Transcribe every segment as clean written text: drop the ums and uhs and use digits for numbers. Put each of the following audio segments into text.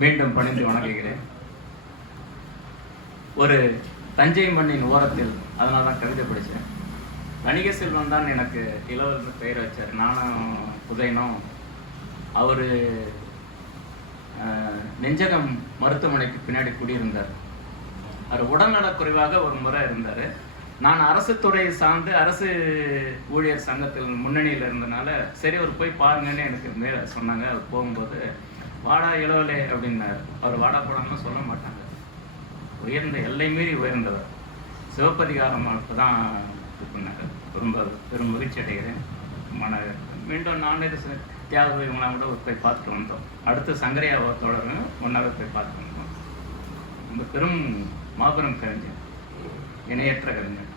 மீண்டும் பணிந்து வணங்குகிறேன். ஒரு தஞ்சை மண்ணின் ஓரத்தில், அதனால தான் கவிதை படித்தேன். வணிக செல்வன் தான் எனக்கு இளவரசர் பெயர் வச்சார். நானும் உதயனும் அவர் நெஞ்சகம் மருத்துவமனைக்கு பின்னாடி குடியிருந்தார். அவர் உடல்நலக்குறைவாக ஒரு முறை இருந்தார். நான் அரசு துறையை சார்ந்து அரசு ஊழியர் சங்கத்தில் முன்னணியில் இருந்தனால சரி அவர் போய் பாருங்கன்னு எனக்கு மேலே சொன்னாங்க. அவர் போகும்போது வாடா இளவலே அப்படின்னார். அவர் வாடா போடாமல் சொல்ல மாட்டாங்க. உயர்ந்த எல்லை மீறி உயர்ந்தவர். சிவப்பதிகாரம் தான் இது பண்ணார். ரொம்ப பெரும் மகிழ்ச்சி அடைகிறேன். மீண்டும் நானே தியாக இவங்களாம் கூட போய் பார்த்துட்டு வந்தோம். அடுத்து சங்கரையா தோழரும் ஒன்றாக போய் பார்த்துட்டு வந்தோம். இந்த பெரும் மாபெரும் கவிஞர், இணையற்ற கவிஞர்.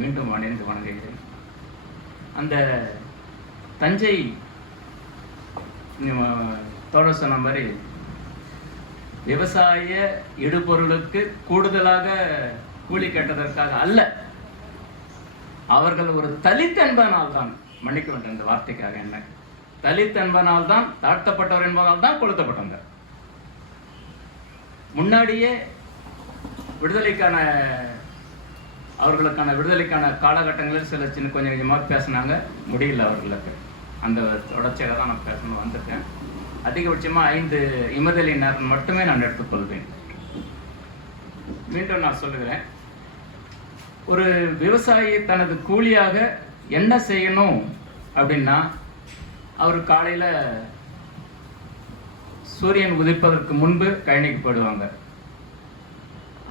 மீண்டும் அணைந்து வணங்குகிறேன். அந்த தஞ்சை தோழர் சொன்ன மாதிரி விவசாய இடுபொருளுக்கு கூடுதலாக கூலி கேட்டதற்காக அல்ல, அவர்கள் ஒரு தலித் என்பதனால் தான், மன்னிக்க வேண்டும் இந்த வார்த்தைக்காக, என்ன தலித் என்பதனால் தான், தாழ்த்தப்பட்டவர் என்பதனால் தான் கொளுத்தப்பட்டாங்க. முன்னாடியே விடுதலைக்கான அவர்களுக்கான விடுதலைக்கான காலகட்டங்களில் சில சின்ன கொஞ்சம் கொஞ்சமாக பேசினாங்க. முடியல அவர்களுக்கு. அந்த தொடர்ச்சியாக தான் நான் பேசணும் வந்திருக்கேன். அதிகபட்சமாக 5 இமதலி நேரம் மட்டுமே நான் எடுத்துக்கொள்வேன். மீண்டும் நான் சொல்லுகிறேன், ஒரு விவசாயி தனது கூலியாக என்ன செய்யணும் அப்படின்னா, அவர் காலையில் சூரியன் உதிப்பதற்கு முன்பு கழனிக்கு போயிடுவாங்க.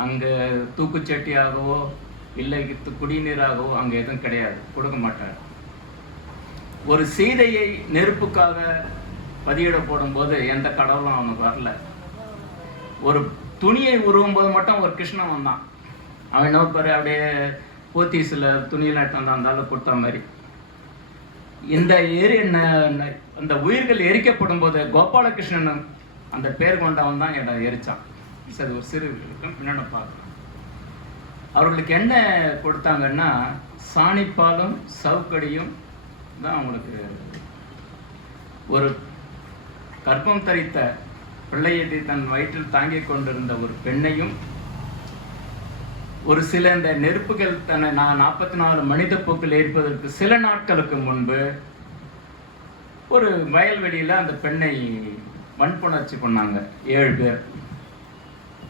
அங்கே தூக்குச்சட்டியாகவோ இல்லை குடிநீராகவோ அங்கே எதுவும் கிடையாது, கொடுக்க மாட்டார். ஒரு சீதையை நெருப்புக்காக பதியிட போடும்போது எந்த கடவுளும் அவனுக்கு வரல. ஒரு துணியை உருவும் போது மட்டும் ஒரு கிருஷ்ணன் வந்தான். அவன் என்ன பாரு, அப்படியே போத்தீஸில் துணியெல்லாம் எடுத்து வந்தாலும் கொடுத்த மாதிரி. இந்த அந்த உயிர்கள் எரிக்கப்படும் போது கோபாலகிருஷ்ணன் அந்த பேர் கொண்டவன் தான் என்னை எரிச்சான். சரி, ஒரு சிறு பின்னாடி பார்க்கணும். அவர்களுக்கு என்ன கொடுத்தாங்கன்னா, சாணிப்பாலும் சவுக்கடியும் தான் அவங்களுக்கு. ஒரு கர்ப்பம் தரித்த பிள்ளையை தன் வயிற்றில் தாங்கிக் கொண்டிருந்த ஒரு பெண்ணையும், ஒரு சில இந்த நெருப்புகள் தன்னை 44 மனித போக்கில் ஏற்பதற்கு சில நாட்களுக்கு முன்பு ஒரு வயல்வெளியில் அந்த பெண்ணை வன்புணர்ச்சி பண்ணாங்க 7 பேர்.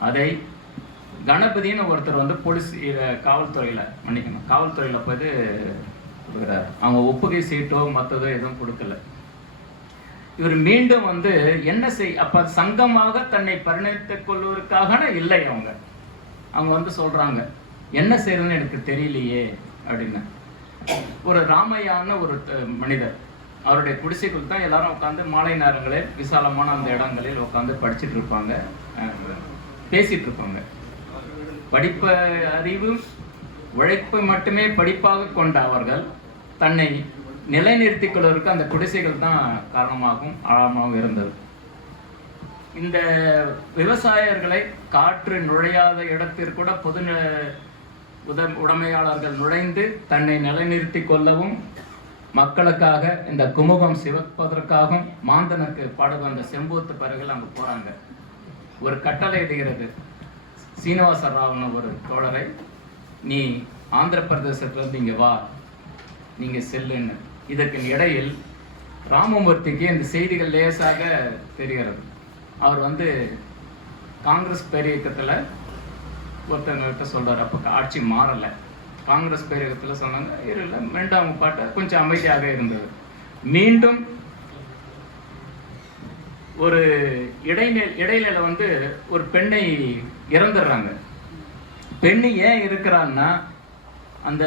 அதை கணபதினு ஒருத்தர் வந்து போலீஸ் காவல்துறையில், மன்னிக்கணும், காவல்துறையில் போய் கொடுக்குறாரு. அவங்க ஒப்புகை சீட்டோ மற்றதோ எதுவும் கொடுக்கல. இவர் மீண்டும் வந்து என்ன அப்போ சங்கமாக தன்னை பரிணமித்துக் கொள்வதற்காக இல்லை. அவங்க வந்து சொல்கிறாங்க, என்ன செய்யறதுன்னு எனக்கு தெரியலையே அப்படின்னு. ஒரு ராமையான ஒரு மனிதர், அவருடைய குடிசைக்குள் தான் எல்லாரும் உட்காந்து மாலை நேரங்களில் விசாலமான அந்த இடங்களில் உட்காந்து படிச்சுட்டு இருப்பாங்க, பேசிட்டு இருப்பாங்க. படிப்ப அறிவு உழைப்பை மட்டுமே படிப்பாக கொண்ட அவர்கள் தன்னை நிலைநிறுத்திக் கொள்வதற்கு அந்த குடிசைகள் தான் காரணமாகவும் ஆழமாகவும் இருந்தது. இந்த விவசாயர்களை காற்று நுழையாத இடத்திற்கு கூட பொது உடைமையாளர்கள் நுழைந்து தன்னை நிலைநிறுத்தி கொள்ளவும், மக்களுக்காக இந்த குமுகம் சிவப்பதற்காகவும் மாந்தனுக்கு பாடுகிற அந்த செம்பூத்து பறவைகள் அங்கே போகிறாங்க. ஒரு கட்டளை இடுகிறது சீனிவாச ராவ்னு ஒரு தோழரை, நீ ஆந்திர பிரதேசத்திலிருந்து இங்கே வா, நீங்கள் செல்லுன்னு. இதற்கு இடையில் ராமமூர்த்திக்கு இந்த செய்திகள் லேசாக தெரிகிறது. அவர் வந்து காங்கிரஸ் பேரியக்கத்தில் ஒருத்தவங்ககிட்ட சொல்கிறார். அப்போ ஆட்சி மாறலை. காங்கிரஸ் பேரியக்கத்தில் சொன்னாங்க, இல்லை ரெண்டாம் பாட்டை கொஞ்சம் அமைதியாக இருந்தது. மீண்டும் ஒரு இடைநிலை வந்து ஒரு பெண்ணை இறந்துடுறாங்க. பெண்ணு ஏன் இருக்கிறான்னா, அந்த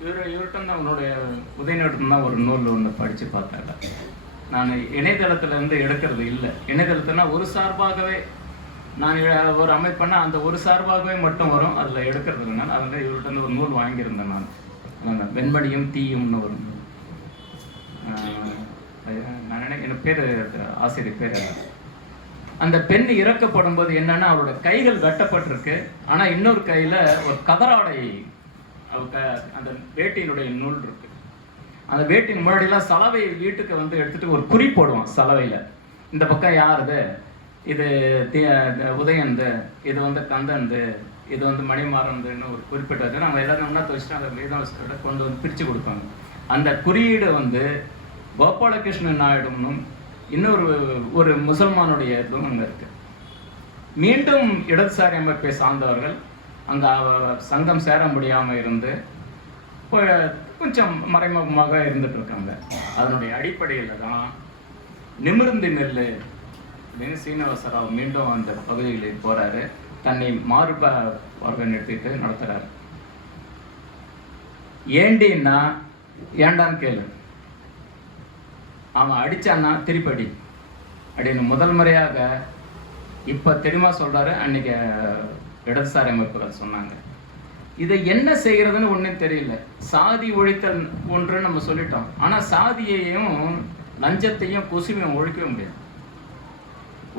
இவர்கிட்ட தான் அவனுடைய உதயநிடம் தான் ஒரு நூல் ஒன்று படித்து பார்த்தாங்க. நான் இணையதளத்திலேருந்து எடுக்கிறது இல்லை. இணையதளத்துனா ஒரு சார்பாகவே நான் ஒரு அமைப்பேன்னா அந்த ஒரு சார்பாகவே மட்டும் வரும், அதில் எடுக்கிறது இல்லைனால அதில் இவர்கிட்ட ஒரு நூல் வாங்கியிருந்தேன் நான். வெண்மணியும் தீயும்னு ஒரு நூல். நான் எனக்கு பேர் ஆசிரியர் பேர். அந்த பெண் இறக்கப்படும் போது என்னன்னா, அவரோட கைகள் வெட்டப்பட்டிருக்கு. ஆனால் இன்னொரு கையில் ஒரு கதராடை, அந்த வேட்டியினுடைய நூல் இருக்கு. அந்த வேட்டின் முன்னாடிலாம் சலவை வீட்டுக்கு வந்து எடுத்துட்டு ஒரு குறி போடுவான் சலவையில். இந்த பக்கம் யாருது, இது உதயந்து, இது வந்து கந்தந்து, இது வந்து மணிமாறந்துன்னு ஒரு குறிப்பிட்ட நாங்கள் எல்லாரும் ஒன்றா வச்சுட்டு அந்த வேதவசரோட கொண்டு வந்து பிரித்து கொடுப்பாங்க. அந்த குறியீடு வந்து கோபாலகிருஷ்ணன் நாயுடுனும் இன்னொரு ஒரு முசல்மானுடைய இதுவும் அங்கே இருக்குது. மீண்டும் இடதுசாரி அமைப்பை சார்ந்தவர்கள் அங்கே சங்கம் சேர முடியாமல் இருந்து கொஞ்சம் மறைமுகமாக இருந்துட்டு இருக்காங்க. அதனுடைய அடிப்படையில் தான் நிமிர்ந்து நெல்லு அப்படின்னு சீனிவாசராவ் மீண்டும் அந்த பகுதிகளில் போகிறாரு. தன்னை மாறுபார்வை நிறுத்திட்டு நடத்துகிறார். ஏண்டின்னா ஏண்டான்னு கேளு, அவன் அடித்தான்னா திருப்படி அப்படின்னு முதல் முறையாக இப்போ தெரியுமா சொல்கிறாரு. அன்றைக்கி இடதுசாரி அமைப்புகள் சொன்னாங்க. இதை என்ன செய்கிறதுன்னு ஒன்றும் தெரியல. சாதி ஒழித்தல் ஒன்று நம்ம சொல்லிட்டோம். ஆனால் சாதியையும் லஞ்சத்தையும் கொசுமையும் ஒழிக்கவே முடியாது.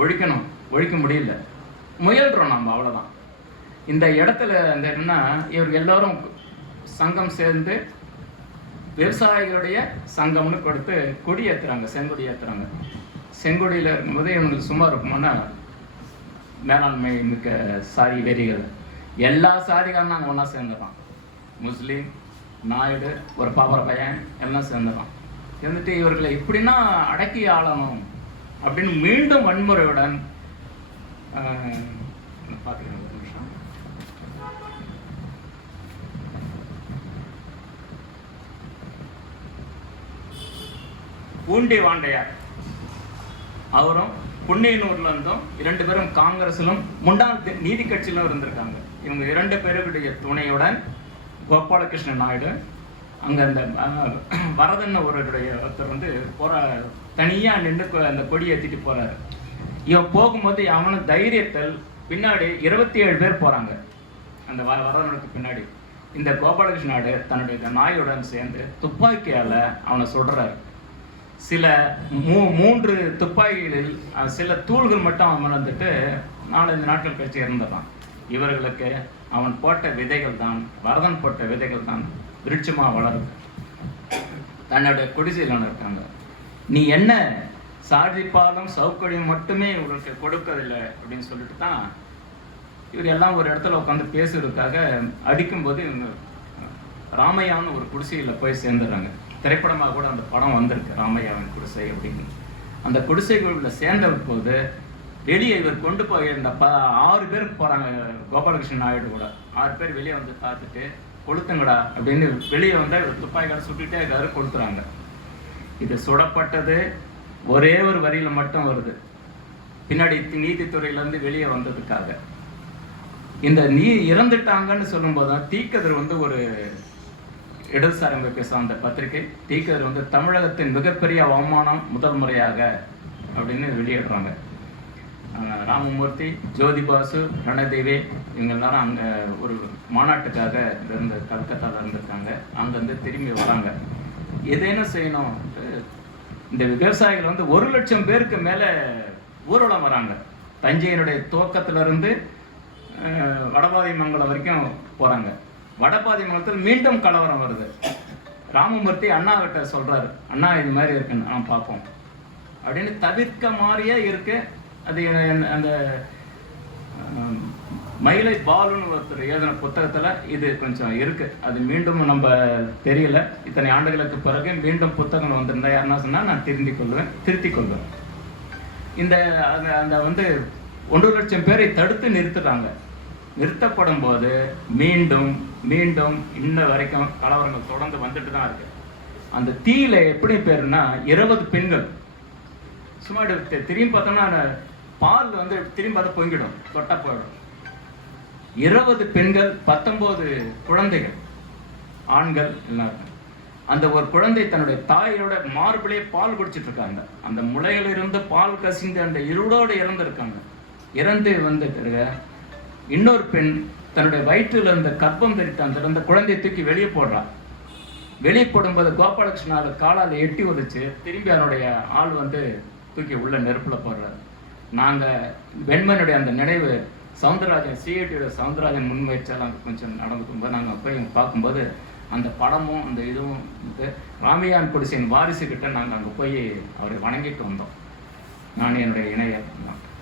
ஒழிக்கணும், ஒழிக்க முடியல, முயல்றோம் நம்ம, அவ்வளோதான். இந்த இடத்துல இந்த என்னன்னா இவர்கள் எல்லோரும் சங்கம் சேர்ந்து விவசாயிகளுடைய சங்கம்னு கொடுத்து கொடி ஏற்றுறாங்க, செங்கொடி ஏற்றுறாங்க. செங்கொடியில் இருக்கும்போது இவங்களுக்கு சும்மா இருக்குமானா மேலாண்மை மிக்க சாதி வெறிகள் எல்லா சாதிகாரும் நாங்கள் ஒன்றா சேர்ந்துடுறோம். முஸ்லீம், நாயுடு, ஒரு பாப்பர பையன் எல்லாம் சேர்ந்துடுறோம். இருந்துட்டு இவர்களை இப்படின்னா அடக்கி ஆளணும் அப்படின்னு மீண்டும் வன்முறையுடன் பார்த்துக்கிறேன் ஒரு நிமிஷம். பூண்டி வாண்டையார் அவரும் புண்ணியனூர்ல இருந்தும் 2 பேரும் காங்கிரஸிலும் முன்னாள் நீதி கட்சியிலும் இருந்திருக்காங்க. இவங்க 2 பேருடைய துணையுடன் கோபாலகிருஷ்ணன் நாயுடு அங்கே அந்த வரதன் ஒருத்தர் வந்து தனியாக நின்று அந்த கொடி ஏற்றிட்டு போகிறாரு. இவன் போகும்போது அவனு தைரியத்தில் பின்னாடி 27 பேர் போகிறாங்க. அந்த வரதனுக்கு பின்னாடி இந்த கோபாலகிருஷ்ண நாயுடு தன்னுடைய நாயுடன் சேர்ந்து துப்பாக்கியால் அவனை சுடுறாரு. சில 3 துப்பாக்கிகளில் சில தூள்கள் மட்டும் அவன் வந்துட்டு 4-5 நாட்கள் கழிச்சு இறந்துடுறான். இவர்களுக்கு அவன் போட்ட விதைகள் தான், வரதன் போட்ட விதைகள் தான் விருட்சமாக வளருது. தன்னுடைய குடிசையில் இருக்காங்க. நீ என்ன சாதிப்பாலும் சவுக்கடியும் மட்டுமே இவர்களுக்கு கொடுக்கறதில்லை அப்படின்னு சொல்லிட்டு தான் இவர் எல்லாம் ஒரு இடத்துல உட்காந்து பேசுறதுக்காக அடிக்கும்போது இவங்க ராமையான்னு ஒரு குடிசையில் போய் சேர்ந்துடுறாங்க. திரைப்படமாக கூட அந்த படம் வந்திருக்கு, ராமையாவின் குடிசை அப்படின்னு. அந்த குடிசைகளில் சேர்ந்த போது வெளியே இவர் கொண்டு போய் இந்த 6 பேர் போகிறாங்க. கோபாலகிருஷ்ணன் நாயுடு கூட 6 பேர் வெளியே வந்து பார்த்துட்டு கொளுத்துங்கடா அப்படின்னு வெளியே வந்தால் இவர் துப்பாக்கியால் சுட்டுட்டே இருக்காரு, கொளுத்துறாங்க. இது சுடப்பட்டது ஒரே ஒரு வரியில் மட்டும் வருது, பின்னாடி நீதித்துறையிலேருந்து வெளியே வந்ததுக்காக. இந்த இறந்துட்டாங்கன்னு சொல்லும்போது தான் தீக்கதிர் வந்து ஒரு இடதுசாரி அமைப்பை சார்ந்த பத்திரிகை. தீக்கதிர் வந்து தமிழகத்தின் மிகப்பெரிய அவமானம் முதல் முறையாக அப்படின்னு வெளியிடுறாங்க. ராமமூர்த்தி, ஜோதிபாசு, ரணதேவி இவங்க எல்லாரும் அங்கே ஒரு மாநாட்டுக்காக இருந்து கல்கத்தாவில் இருந்திருக்காங்க. அங்கேருந்து திரும்பி வராங்க. எதேனும் செய்யணும். இந்த விவசாயிகள் வந்து 1 லட்சம் பேருக்கு மேலே ஊர்வலம் வராங்க. தஞ்சையினுடைய துவக்கத்திலிருந்து வடபாதிமங்கலம் வரைக்கும் போகிறாங்க. வடபாதிமங்கலத்தில் மீண்டும் கலவரம் வருது. ராமமூர்த்தி அண்ணாவிட்ட சொல்கிறாரு, அண்ணா இது மாதிரி இருக்குன்னு நான் பார்ப்போம் அப்படின்னு. தவிர்க்க மாதிரியே இருக்கு. அது அந்த மயிலை பாலுன்னு ஒருத்தர் எழுதின புத்தகத்தில் இது கொஞ்சம் இருக்குது. அது மீண்டும் நம்ம தெரியல, இத்தனை ஆண்டுகளுக்கு பிறகு மீண்டும் புத்தகம் வந்திருந்தா யாருன்னா சொன்னால் நான் திருத்திக் கொள்வேன். இந்த அந்த வந்து 1 லட்சம் பேரை தடுத்து நிறுத்துறாங்க. நிறுத்தப்படும் போது மீண்டும் மீண்டும் இன்ன வரைக்கும் கலவரங்கள் தொடர்ந்து வந்துட்டு தான் இருக்கு. அந்த தீயில எப்படி பேருன்னா 20 பெண்கள் சும்மா திரும்பி பார்த்தோம்னா பால் வந்து திரும்பி பார்த்தா பொங்கிடும், தொட்டா போயிடும். 20 பெண்கள், 19 குழந்தைகள், ஆண்கள் எல்லாரும். அந்த ஒரு குழந்தை தன்னுடைய தாயோட மார்பிலே பால் குடிச்சிட்டு இருக்காங்க. அந்த முளையிலிருந்து பால் கசிந்து அந்த இருளோடு இறந்துருக்காங்க. இறந்து வந்து இன்னொரு பெண் தன்னுடைய வயிற்றில் இருந்த கர்ப்பம் தரித்த அந்த குழந்தையை தூக்கி வெளியே போடுறான். வெளியே போடும்போது கோபாலகிருஷ்ணாவை காலால் எட்டி உதைச்சு திரும்பி அவனுடைய ஆள் வந்து தூக்கி உள்ள நெருப்பில் போடுறாரு. நாங்கள் வெண்மனுடைய அந்த நினைவு சவுந்தரராஜன், சிஐடியோட சவுந்தரராஜன் முன்முயற்சியால் கொஞ்சம் நடந்துக்கும்போது நாங்கள் போய் பார்க்கும்போது அந்த படமும் அந்த இதுவும் ராமையான் குடிசையின் வாரிசுக்கிட்ட நாங்கள் அங்கே போய் அவரை வணங்கிட்டு வந்தோம். நான் என்னுடைய இணைய மாட்டேன்.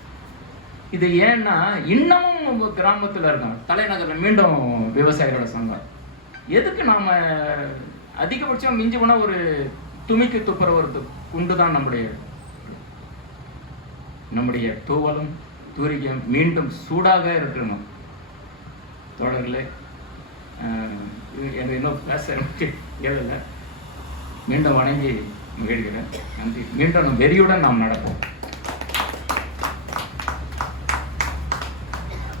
இது ஏன்னா இன்னமும் கிராமத்தில் இருக்காங்க. தலைநகரில் மீண்டும் விவசாயிகளோட சங்கம். எதுக்கு நாம் அதிகபட்சம் மிஞ்சி போனால் ஒரு துணிக்கு துப்புற ஒரு குண்டு தான் நம்முடைய தூவலும் தூரிகையும் மீண்டும் சூடாக இருக்கணும். தோழர்களே, எனக்கு இன்னும் பேச இயலலை. மீண்டும் வணங்கி மகிழ்கிறேன். நன்றி. மீண்டும் வெறியுடன் நாம் நடப்போம்.